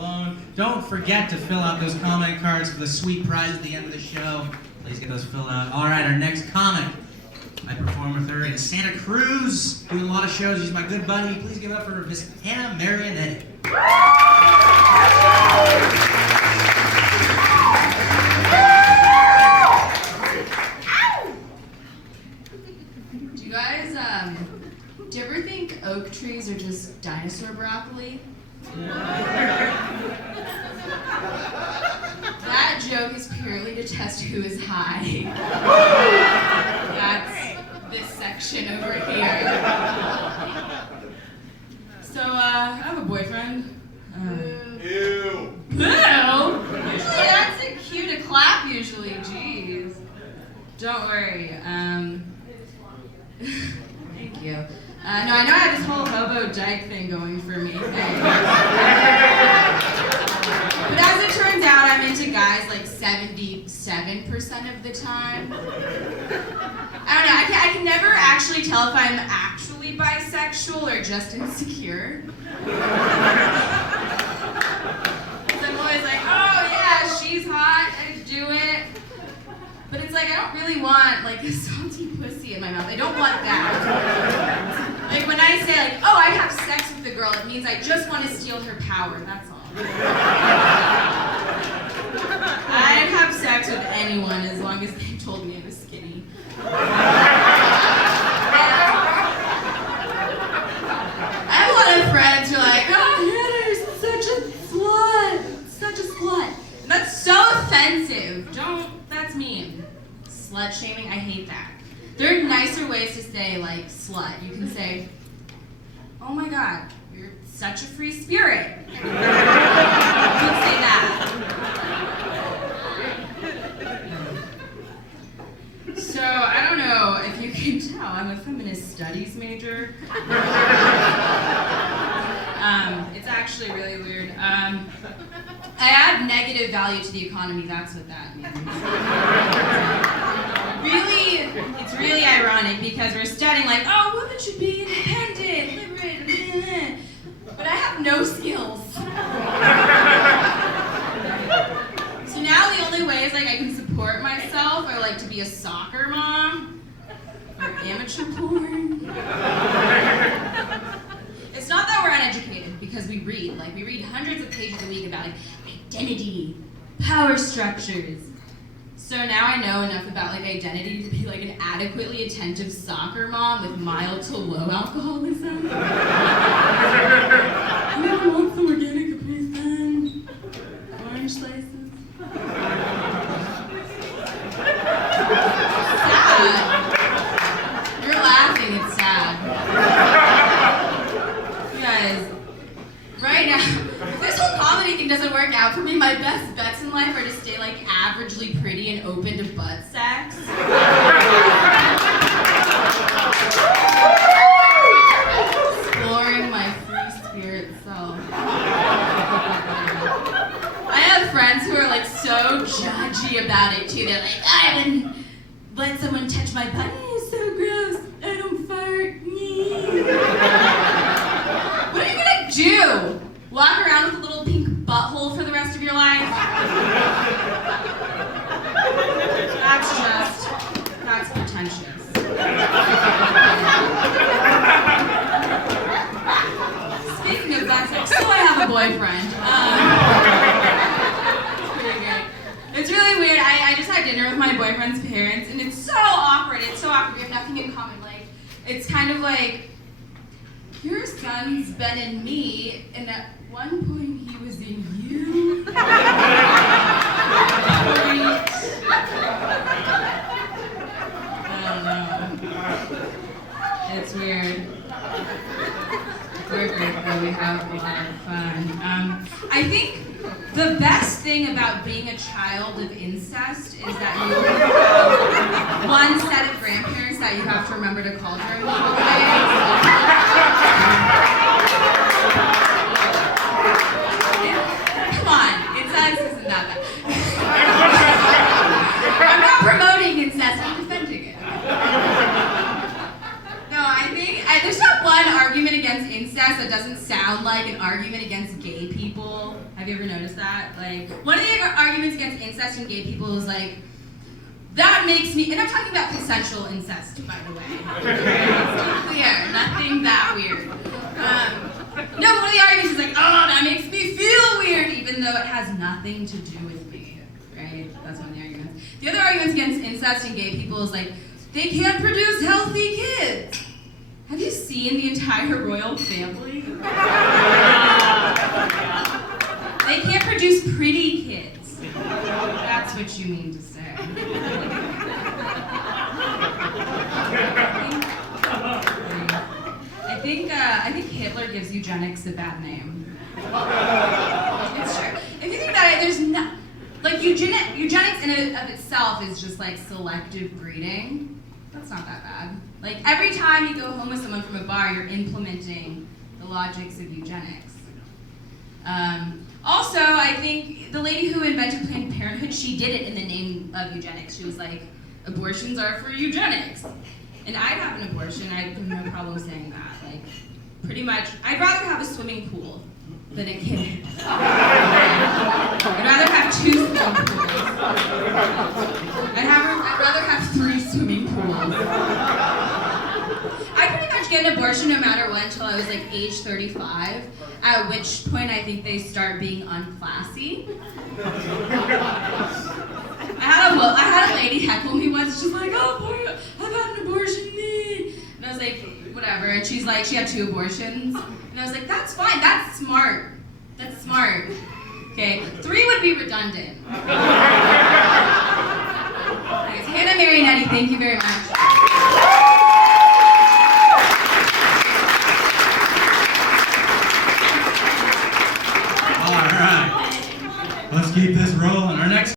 alone. Don't forget to fill out those comment cards for the sweet prize at the end of the show. Please get those filled out. All right, our next comic. I perform with her in Santa Cruz, doing a lot of shows. She's my good buddy. Please give it up for Miss Hannah Marianetti. Do you guys, do you ever think oak trees are just dinosaur broccoli? That joke is purely to test who is high. That's this section over here. So, I have a boyfriend. Ew. Ew! Usually that's a cue to clap, usually. Jeez. Don't worry. Thank you. No, I know I have this whole hobo dyke thing going for me. But as it turns out, I'm into guys like 77% of the time. I don't know, I can never actually tell if I'm actually bisexual or just insecure. I'm always like, oh yeah, she's hot, I do it. But it's like, I don't really want like a salty pussy in my mouth. I don't want that. Like when I say like, oh, I have sex with a girl, it means I just want to steal her power, that's all. I'd have sex with anyone as long as they told me I was skinny. I have a lot of friends who are like, oh, Hannah, you're such a slut. And that's so offensive. That's mean. Slut shaming, I hate that. There are nicer ways to say, like, slut. You can say, oh my god, you're such a free spirit. You can say that. So, I don't know if you can tell, I'm a feminist studies major. It's actually really weird. I add negative value to the economy, that's what that means. It's really ironic because we're studying like, oh, women should be independent, liberated, but I have no skills. So now the only ways like I can support myself are like to be a soccer mom or amateur porn. It's not that we're uneducated because we read hundreds of pages a week about like identity, power structures. So now I know enough about like identity to be like an adequately attentive soccer mom with mild to low alcoholism. Anyone want some organic Capri Sun? Orange slices? Sad. You're laughing, it's sad. You guys, right now, if this whole comedy thing doesn't work out for me, my best bets in life are to stay like averagely pretty and open to Buttsex. Exploring my free spirit self. I have friends who are like so judgy about it too. They're like, I wouldn't let someone touch my butt. It's so gross. I don't fart. What are you gonna do? Walk around with a little pink butthole for the rest of your life? That's pretentious. Speaking of Buttsex, so I have a boyfriend. It's pretty great. It's really weird. I just had dinner with my boyfriend's parents, and it's so awkward. It's so awkward. We have nothing in common. Like, it's kind of like, your son's been in me, and at one point he was in you. I don't know. It's weird. We're grateful. We have a lot of fun. I think the best thing about being a child of incest is that you have one set of grandparents that you have to remember to call during the holidays. Come on, incest isn't that bad. I'm not promoting incest, I'm defending it. No, I think there's not one argument against incest that doesn't sound like an argument against gay people. Have you ever noticed that? Like, one of the arguments against incest in gay people is like, that makes me, and I'm talking about consensual incest, by the way. It's clear, nothing that weird. No, one of the arguments is like, oh, that makes me feel weird, even though it has nothing to do with me, right? That's one of the arguments. The other arguments against incest in gay people is like, they can't produce healthy kids. Have you seen the entire royal family? They can't produce pretty kids. That's what you mean to say. I think Hitler gives eugenics a bad name. It's true. If you think about it, there's no, like eugenics in and of itself is just like selective breeding. That's not that bad. Like every time you go home with someone from a bar, you're implementing the logics of eugenics. Also, I think the lady who invented Planned Parenthood, she did it in the name of eugenics. She was like, abortions are for eugenics. And I'd have an abortion, I'd have no problem saying that. Like, pretty much, I'd rather have a swimming pool than a kid. I'd rather have 2 swimming pools. I'd rather have 3 swimming pools. I pretty much get an abortion no matter what until I was like age 35, at which point I think they start being unclassy. I had a lady heckle me once. She's like, oh boy, I got an abortion. And I was like, whatever. And she's like, she had 2 abortions. And I was like, that's fine. That's smart. That's smart. Okay, 3 would be redundant. Anyways, Hannah Marianetti, thank you very much. All right. Let's keep this rolling. Our next